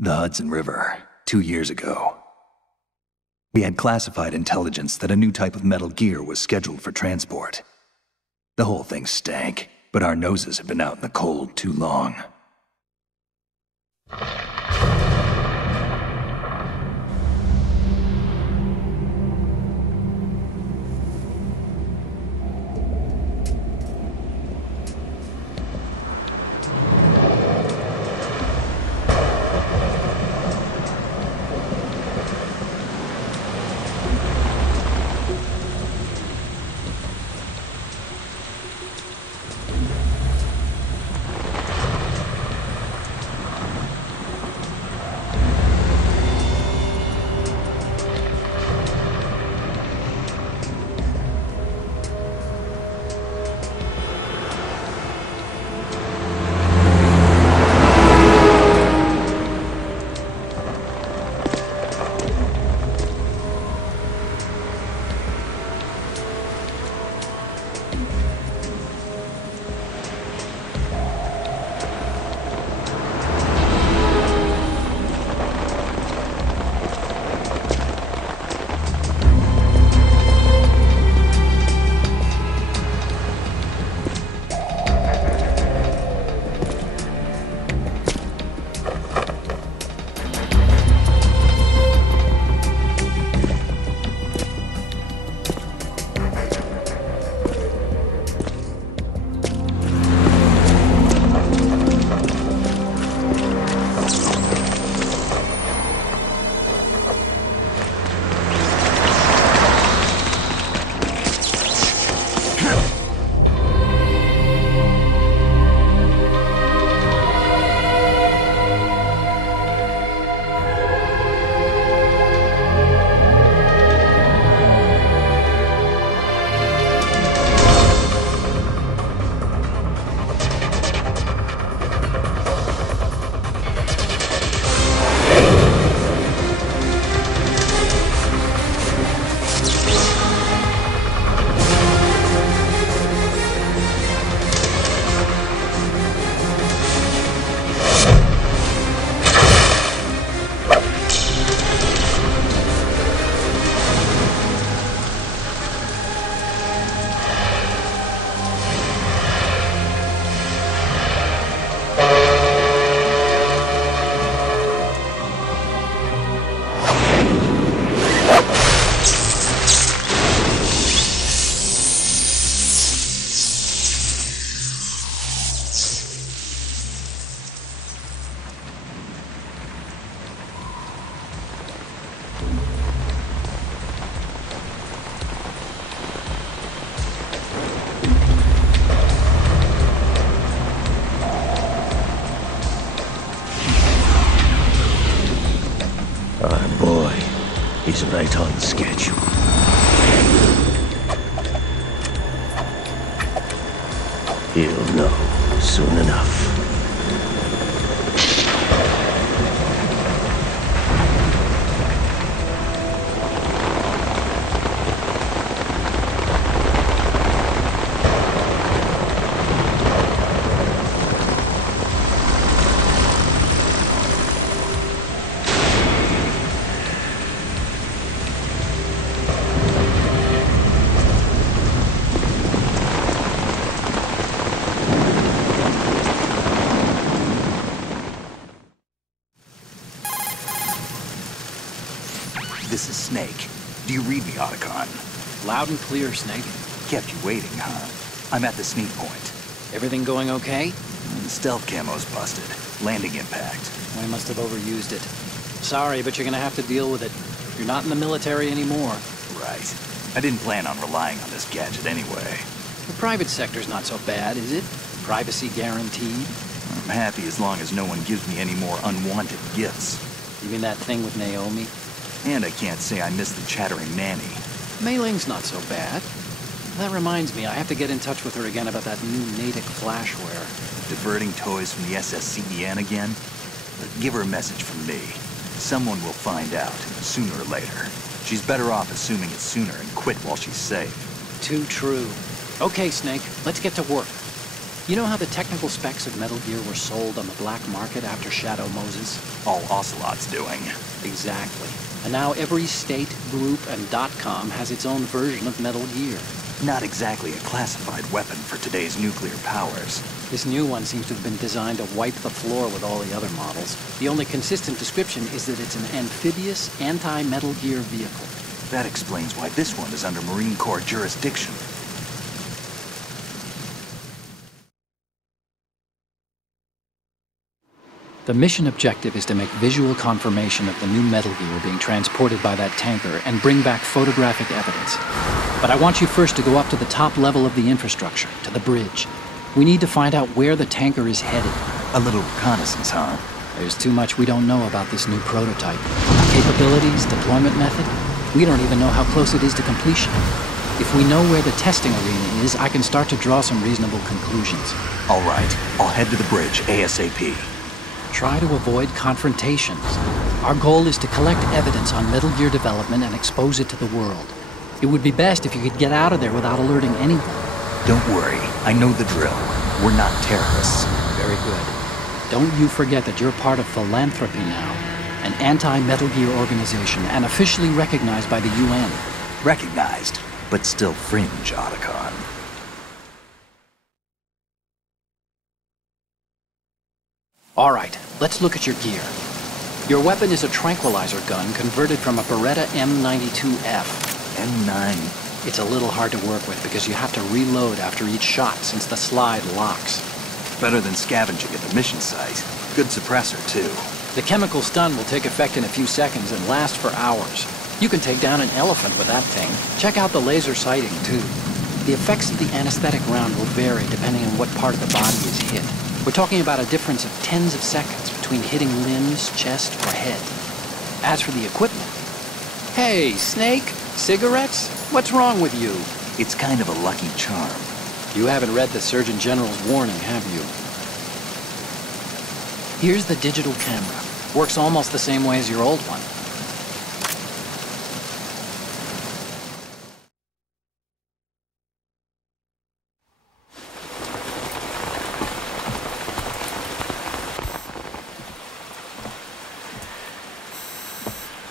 The Hudson River, 2 years ago. We had classified intelligence that a new type of metal gear was scheduled for transport. The whole thing stank, but our noses had been out in the cold too long. He's right on schedule. He'll know soon enough. This is Snake. Do you read me, Otacon? Loud and clear, Snake. Kept you waiting, huh? I'm at the sneak point. Everything going okay? The stealth camo's busted. Landing impact. I must have overused it. Sorry, but you're gonna have to deal with it. You're not in the military anymore. Right. I didn't plan on relying on this gadget anyway. The private sector's not so bad, is it? Privacy guaranteed? I'm happy as long as no one gives me any more unwanted gifts. You mean that thing with Naomi? And I can't say I miss the chattering nanny. Mei Ling's not so bad. That reminds me, I have to get in touch with her again about that new Natick flashware. Diverting toys from the SSCEN again? Give her a message from me. Someone will find out, sooner or later. She's better off assuming it's sooner and quit while she's safe. Too true. Okay, Snake, let's get to work. You know how the technical specs of Metal Gear were sold on the black market after Shadow Moses? All Ocelot's doing. Exactly. And now every state, group, and .com has its own version of Metal Gear. Not exactly a classified weapon for today's nuclear powers. This new one seems to have been designed to wipe the floor with all the other models. The only consistent description is that it's an amphibious, anti-Metal Gear vehicle. That explains why this one is under Marine Corps jurisdiction. The mission objective is to make visual confirmation of the new Metal Gear being transported by that tanker and bring back photographic evidence. But I want you first to go up to the top level of the infrastructure, to the bridge. We need to find out where the tanker is headed. A little reconnaissance, huh? There's too much we don't know about this new prototype. Capabilities, deployment method. We don't even know how close it is to completion. If we know where the testing arena is, I can start to draw some reasonable conclusions. All right, I'll head to the bridge ASAP. Try to avoid confrontations. Our goal is to collect evidence on Metal Gear development and expose it to the world. It would be best if you could get out of there without alerting anyone. Don't worry, I know the drill. We're not terrorists. Very good. Don't you forget that you're part of Philanthropy now, an anti-Metal Gear organization and officially recognized by the UN. Recognized, but still fringe, Otacon. All right, let's look at your gear. Your weapon is a tranquilizer gun converted from a Beretta M92F. M9. It's a little hard to work with because you have to reload after each shot since the slide locks. Better than scavenging at the mission site. Good suppressor, too. The chemical stun will take effect in a few seconds and last for hours. You can take down an elephant with that thing. Check out the laser sighting, too. The effects of the anesthetic round will vary depending on what part of the body is hit. We're talking about a difference of tens of seconds between hitting limbs, chest, or head. As for the equipment... Hey, Snake? Cigarettes? What's wrong with you? It's kind of a lucky charm. You haven't read the Surgeon General's warning, have you? Here's the digital camera. Works almost the same way as your old one.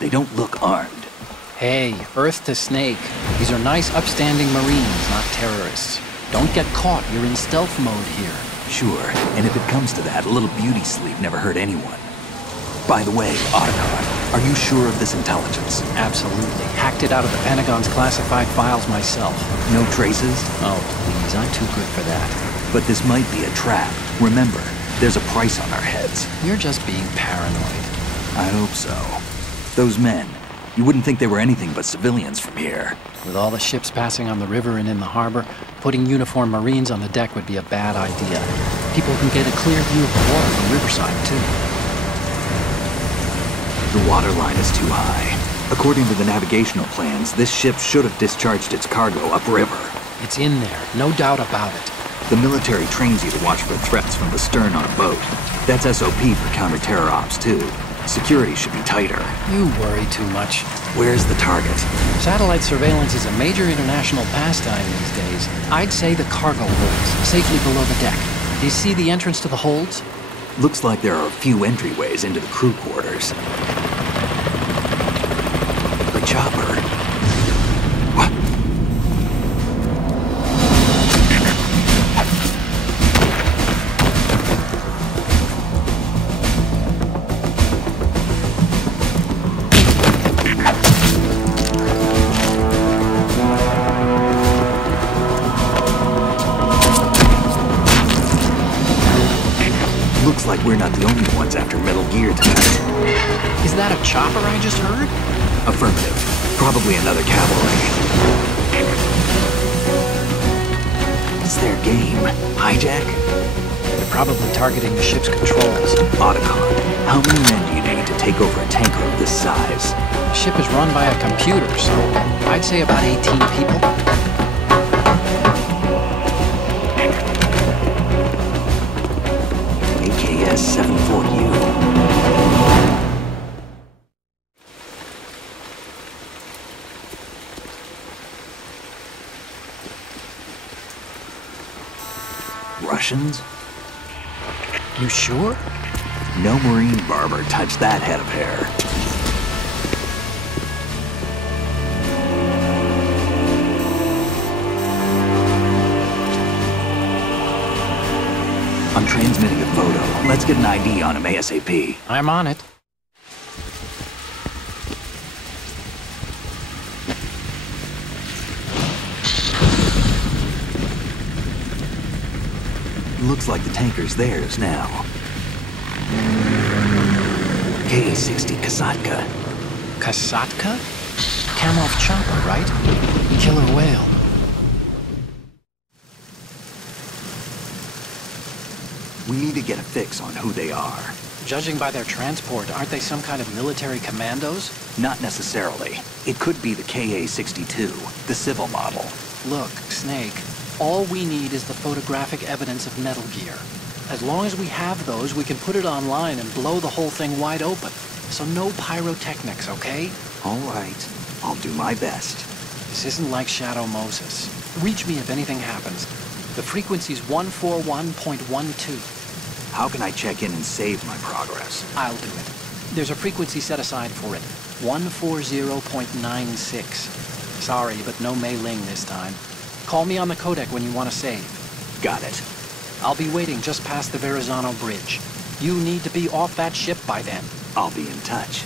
They don't look armed. Hey, Earth to Snake. These are nice, upstanding Marines, not terrorists. Don't get caught. You're in stealth mode here. Sure, and if it comes to that, a little beauty sleep never hurt anyone. By the way, Otacon, are you sure of this intelligence? Absolutely. Hacked it out of the Pentagon's classified files myself. No traces? Oh, please, I'm too good for that. But this might be a trap. Remember, there's a price on our heads. You're just being paranoid. I hope so. Those men, you wouldn't think they were anything but civilians from here. With all the ships passing on the river and in the harbor, putting uniformed Marines on the deck would be a bad idea. People can get a clear view of the water from riverside, too. The water line is too high. According to the navigational plans, this ship should have discharged its cargo upriver. It's in there, no doubt about it. The military trains you to watch for threats from the stern on a boat. That's SOP for counter-terror ops, too. Security should be tighter. You worry too much. Where's the target? Satellite surveillance is a major international pastime these days. I'd say the cargo holds, safely below the deck. Do you see the entrance to the holds? Looks like there are a few entryways into the crew quarters. The chopper. What? Looks like we're not the only ones after Metal Gear tonight. Is that a chopper I just heard? Affirmative. Probably another cavalry. It's their game. Hijack? They're probably targeting the ship's controls. Otacon, how many men do you need to take over a tanker of this size? The ship is run by a computer, so I'd say about 18 people. AKS 74U. Russians? You sure? No Marine barber touched that head of hair. I'm transmitting a photo. Let's get an ID on him ASAP. I'm on it. Looks like the tanker's theirs now. K-60 Kasatka. Kasatka? Kamov chopper, right? Killer whale. We need to get a fix on who they are. Judging by their transport, aren't they some kind of military commandos? Not necessarily. It could be the KA-62, the civil model. Look, Snake, all we need is the photographic evidence of Metal Gear. As long as we have those, we can put it online and blow the whole thing wide open. So no pyrotechnics, okay? All right. I'll do my best. This isn't like Shadow Moses. Reach me if anything happens. The frequency's 141.12. How can I check in and save my progress? I'll do it. There's a frequency set aside for it. 140.96. Sorry, but no Mei Ling this time. Call me on the codec when you want to save. Got it. I'll be waiting just past the Verrazano Bridge. You need to be off that ship by then. I'll be in touch.